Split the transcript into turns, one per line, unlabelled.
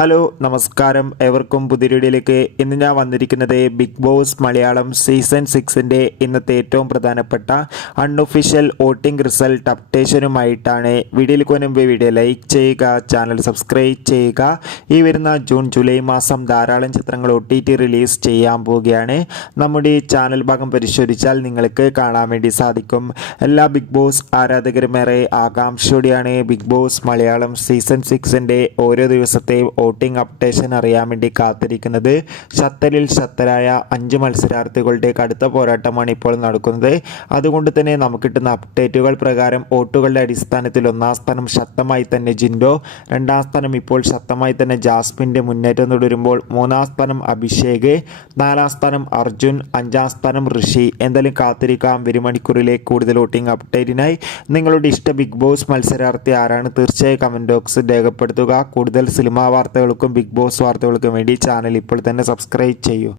Hello നമസ്കാരം. ഏവർക്കും പുതിയൊരിടിയിലേക്ക് ഇന്ന് ഞാൻ വന്നിരിക്കുന്നത് ബിഗ് ബോസ് മലയാളം സീസൺ സിക്സിന്റെ ഇന്നത്തെ ഏറ്റവും പ്രധാനപ്പെട്ട അൺഒഫീഷ്യൽ വോട്ടിംഗ് റിസൾട്ട് അപ്ഡേഷനുമായിട്ടാണ് വീഡിയോയിൽ മുൻപ് വീഡിയോ ലൈക്ക് ചെയ്യുക ചാനൽ സബ്സ്ക്രൈബ് ചെയ്യുക. ഈ വരുന്ന ജൂൺ ജൂലൈ മാസം ധാരാളം ചിത്രങ്ങൾ ഒ റിലീസ് ചെയ്യാൻ പോവുകയാണ്. നമ്മുടെ ചാനൽ ഭാഗം പരിശോധിച്ചാൽ നിങ്ങൾക്ക് കാണാൻ വേണ്ടി സാധിക്കും. എല്ലാ ബിഗ് ബോസ് ആരാധകരുമേറെ ആകാംക്ഷയോടെയാണ് ബിഗ് ബോസ് മലയാളം സീസൺ സിക്സിന്റെ ഓരോ ദിവസത്തെയും വോട്ടിംഗ് അപ്ഡേഷൻ അറിയാൻ വേണ്ടി കാത്തിരിക്കുന്നത്. ശത്തലിൽ ശക്തരായ അഞ്ച് മത്സരാർത്ഥികളുടെ കടുത്ത പോരാട്ടമാണ് ഇപ്പോൾ നടക്കുന്നത്. അതുകൊണ്ട് തന്നെ നമുക്ക് കിട്ടുന്ന അപ്ഡേറ്റുകൾ പ്രകാരം വോട്ടുകളുടെ അടിസ്ഥാനത്തിൽ ഒന്നാം സ്ഥാനം ശക്തമായി തന്നെ ജിൻഡോ രണ്ടാം സ്ഥാനം ഇപ്പോൾ ശക്തമായി തന്നെ ജാസ്മിന്റെ മുന്നേറ്റം തുടരുമ്പോൾ മൂന്നാം സ്ഥാനം അഭിഷേക് നാലാം സ്ഥാനം അർജുൻ അഞ്ചാം സ്ഥാനം ഋഷി. എന്തായാലും കാത്തിരിക്കാം. വരും മണിക്കൂറിലെ കൂടുതൽ വോട്ടിംഗ് അപ്ഡേറ്റിനായി നിങ്ങളുടെ ഇഷ്ട ബിഗ് ബോസ് മത്സരാർത്ഥി ആരാണ്? തീർച്ചയായും കമന്റ് ബോക്സ് രേഖപ്പെടുത്തുക. കൂടുതൽ സിനിമാ വാർത്തകൾക്കും ബിഗ് ബോസ് വാർത്തകൾക്കും വേണ്ടി ചാനൽ ഇപ്പോൾ തന്നെ സബ്സ്ക്രൈബ് ചെയ്യൂ.